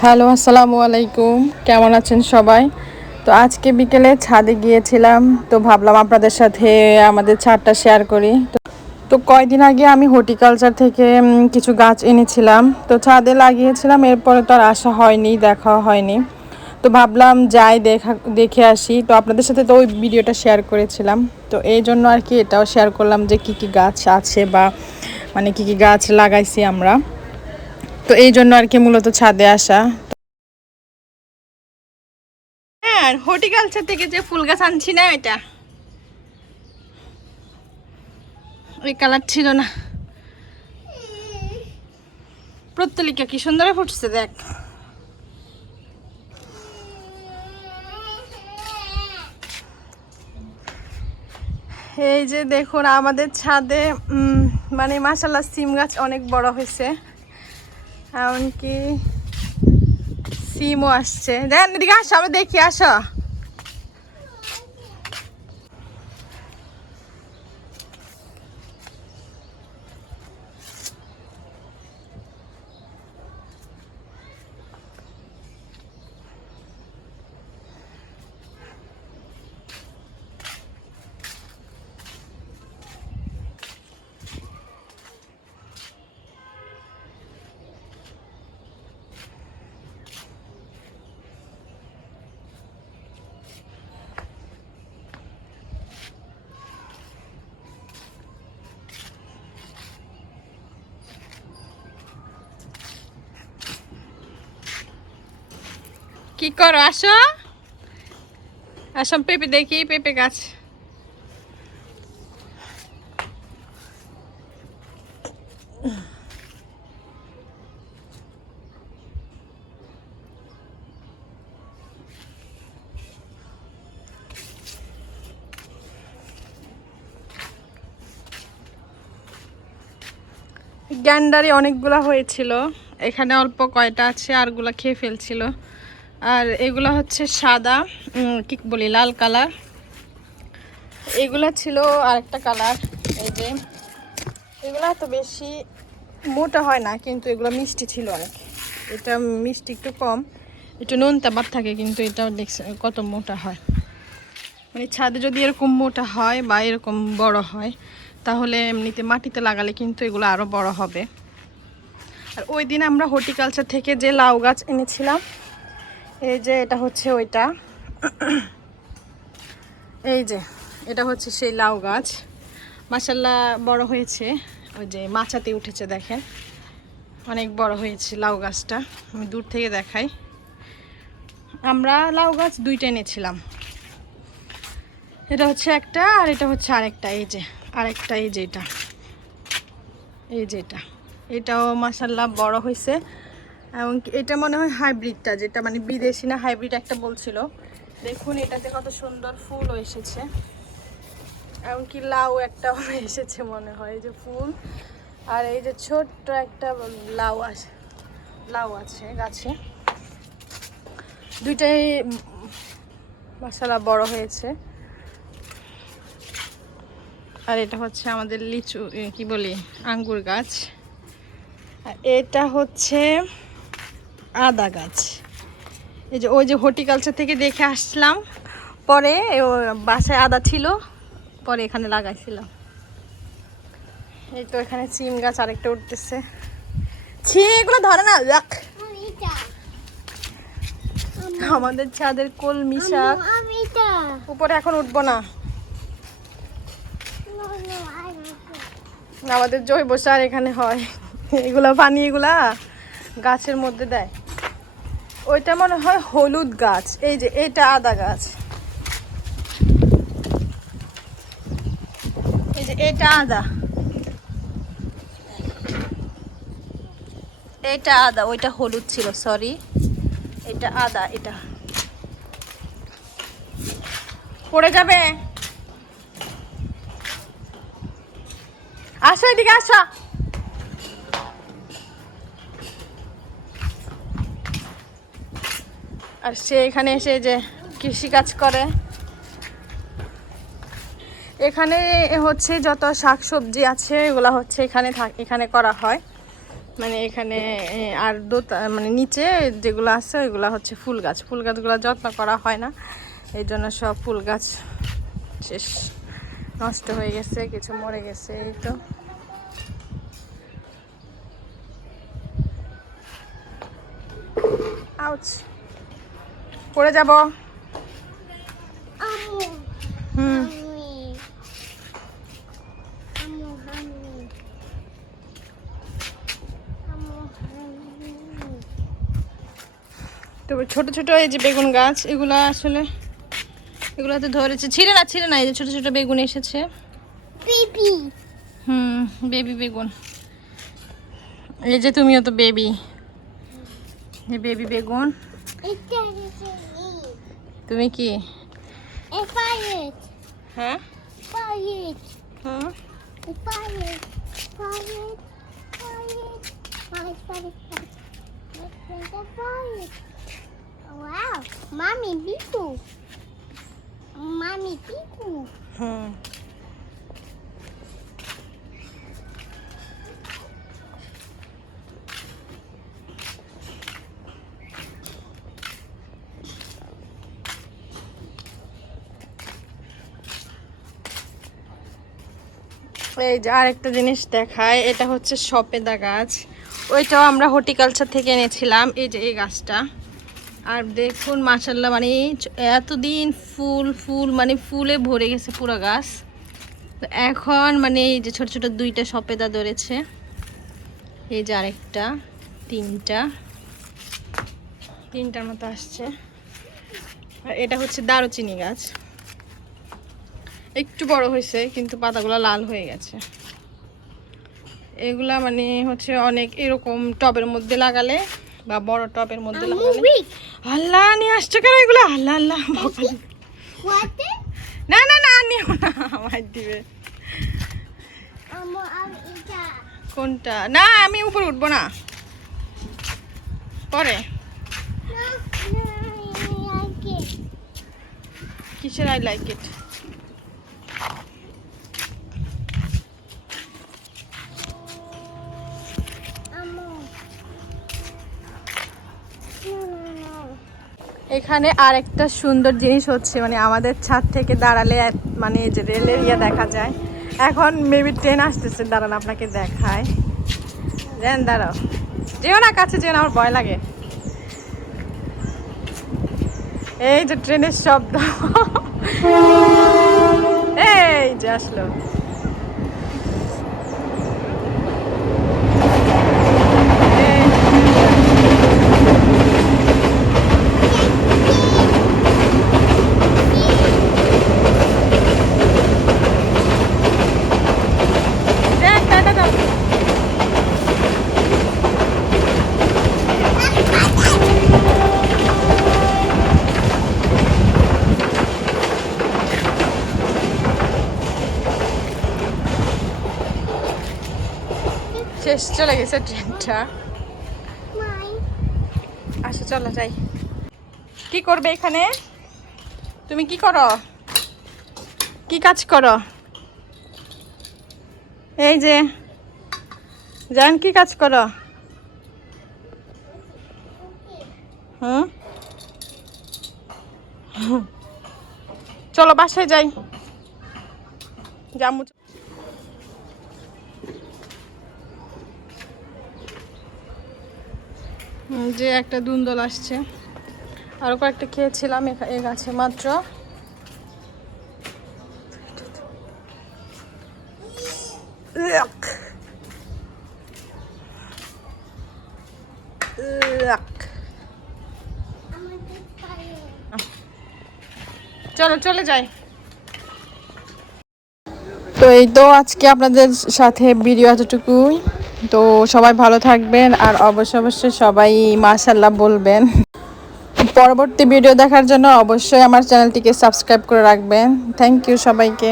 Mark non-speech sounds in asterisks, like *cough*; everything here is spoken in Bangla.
হ্যালো, আসসালামু আলাইকুম। কেমন আছেন সবাই? তো আজকে বিকেলে ছাদে গিয়েছিলাম, তো ভাবলাম আপনাদের সাথে আমাদের ছাদটা শেয়ার করি। তো- কয়দিন আগে আমি হর্টিকালচার থেকে কিছু গাছ এনেছিলাম। তো ছাদে লাগিয়েছিলাম, এরপরে তো আর আসা হয়নি দেখা হয়নি। তো ভাবলাম যাই দেখা, দেখে আসি। তো আপনাদের সাথে তো ওই ভিডিওটা শেয়ার করেছিলাম। তো এই জন্য আর কি এটাও শেয়ার করলাম যে কি কি গাছ আছে বা মানে কি কি গাছ লাগাইছি আমরা। তো এই জন্য আর কি মূলত ছাদে আসা। হ্যাঁ হর্টিকালচার থেকে যে ফুল গাছ আনছি না এটা, ওই কালার ছিল না। প্রত্যলিকা কি সুন্দর ফুটছে, দেখ। এই যে দেখুন, আমাদের ছাদে মানে মাসাল্লাহ সিম গাছ অনেক বড় হয়েছে। এমনকি সিমও আসছে। দেখ এদিকে আসো আমি দেখি আসো। কি করো, আসো। আসো, পেঁপে দেখি, পেঁপে গাছ। গ্যান্ডারি অনেকগুলা হয়েছিল। এখানে অল্প কয়টা আছে আরগুলা খেয়ে ফেলছিল। আর এগুলো হচ্ছে সাদা কি বলি, লাল কালার। এগুলো ছিল আরেকটা কালার, এই যে। এগুলো এত বেশি মোটা হয় না, কিন্তু এগুলো মিষ্টি ছিল অনেক। এটা মিষ্টি একটু কম। একটু নোনতা ভাব থাকে, কিন্তু এটাও দেখছে কত মোটা হয়। মানে ছাদে যদি এরকম মোটা হয় বা এরকম বড় হয়, তাহলে এমনিতে মাটিতে লাগালে কিন্তু এগুলো আরও বড় হবে। আর ওই দিন আমরা হর্টিকালচার থেকে যে লাউ গাছ এনেছিলাম এই যে এটা হচ্ছে ওইটা। এই যে, এটা হচ্ছে সেই লাউ গাছ। মাসাল্লাহ বড় হয়েছে। ওই যে মাচাতে উঠেছে, দেখেন। অনেক বড় হয়েছে লাউ গাছটা। আমি দূর থেকে দেখাই। আমরা লাউ গাছ দুইটা এনেছিলাম। এটা হচ্ছে একটা আর এটা হচ্ছে আরেকটা। এই যে, আরেকটা, এই যে এটা। এই যে এটা। এটাও মাসাল্লাহ বড় হয়েছে। এবং এটা মনে হয় হাইব্রিডটা যেটা মানে বিদেশি না হাইব্রিড একটা বলছিল। দেখুন, এটাতে কত সুন্দর ফুলও এসেছে। এমনকি লাউ একটা *laughs* এসেছে মনে হয়, এই যে ফুল। আর এই যে ছোট্ট একটা লাউ আছে লাউ আছে গাছে। দুইটাই মশালা বড় হয়েছে। আর এটা হচ্ছে আমাদের লিচু কি বলি, আঙ্গুর গাছ। এটা হচ্ছে আদা গাছ। এই যে, ওই যে হর্টিকালচার থেকে দেখে আসলাম। পরে ও বাসায় আদা ছিল, পরে এখানে লাগাইছিলাম। এই তো এখানে চিম গাছ আরেকটা উঠতেছে। ছি, এগুলো ধরে না দেখ আমাদের ছাদের কলমি শাক। উপরে এখন উঠবো না। আমাদের জৈব সার এখানে হয়। এগুলা পানি এগুলা গাছের মধ্যে দেয়। ওইটা মনে হয় হলুদ গাছ। এই যে, এটা আদা গাছ। এই যে, এটা আদা। এটা আদা, ওইটা হলুদ ছিল সরি এটা আদা, এটা। পড়ে যাবে। আসো এদিকে, আসো। আর সে এখানে এসে যে কৃষি কাজ করে। এখানে হচ্ছে যত শাক সবজি আছে, এগুলা হচ্ছে এখানে এখানে করা হয়। মানে এখানে আর দোতা মানে নিচে যেগুলো আছে, ওইগুলো হচ্ছে ফুল গাছ। ফুল গাছগুলো যত্ন করা হয় না। এই জন্য সব ফুল গাছ শেষ, নষ্ট হয়ে গেছে, কিছু মরে গেছে, এই তো। আউচ। পড়ে যাব। হুম. তো ছোট ছোট এই যে বেগুন গাছ এগুলো আসলে এগুলো তো ধরেছে। ছিঁড়ে না ছিঁড়ে না এই যে ছোট ছোট বেগুন এসেছে. হুম বেবি বেগুন। এই যে তুমিও তো বেবি। বেবি বেগুন। It's getting to me. তুমি কি It's fired. হ্যাঁ Fired. Hmm It's fired. Fired. Fired. Fired. Fired. Fired. Fired. Fired. Wow. Mommy, people. Mommy, people. হুম এই যে আরেকটা জিনিস দেখায় এটা হচ্ছে সপেদা গাছ। ওইটাও আমরা হর্টিকালচার থেকে এনেছিলাম, এই যে এই গাছটা। আর দেখুন মাশাল্লাহ মানে এতদিন ফুল ফুল মানে ফুলে ভরে গেছে পুরো গাছ। তো এখন মানে এই যে ছোট ছোট দুইটা সপেদা ধরেছে। এই যে আরেকটা, তিনটা। তিনটার মতো আসছে। আর এটা হচ্ছে দারুচিনি গাছ। একটু বড় হয়েছে কিন্তু পাতাগুলো লাল হয়ে গেছে। এগুলা মানে হচ্ছে অনেক এরকম টবের মধ্যে লাগালে বা বড় টবের মধ্যে লাগালে. আল্লাহ নিয়ে আসছে কেন এগুলো? আল্লাহ আল্লাহ? না না না নিও না আমার দিবে. কোনটা? না আমি উপরে উঠবো না। পরে. কিসের আই লাইক ইট এখানে আরেকটা সুন্দর জিনিস হচ্ছে মানে আমাদের ছাদ থেকে দাঁড়ালে মানে যে রেলের ইয়ে দেখা যায়। এখন মেবি ট্রেন আসতেছে, দাঁড়ান আপনাকে দেখায় দেন দাঁড়াও। যেও না কাছে, যেও না, আমার ভয় লাগে। এই যে ট্রেনের শব্দ। *laughs* এই যে আসলো এই। দেন, টাটা দাও। শেষ চলে গেছে ট্রেনটা. আসো চলো যাই। কি করবে এখানে? তুমি কি করো? কি কাজ করো? এই যে জান কি কাজ করো? হুম? চলো বাসায় যাই। জামু যে একটা দুন্দল আসছে। আরও কয়েকটা খেয়েছিলাম এ গাছে মাত্র. চলো, চলে যাই। তো এই তো আজকে আপনাদের সাথে ভিডিও এতটুকুই। তো সবাই ভালো থাকবেন আর অবশ্যই অবশ্যই সবাই মাশাল্লাহ বলবেন। পরবর্তী ভিডিও দেখার জন্য অবশ্যই আমার চ্যানেলটিকে সাবস্ক্রাইব করে রাখবেন। থ্যাংক ইউ সবাইকে।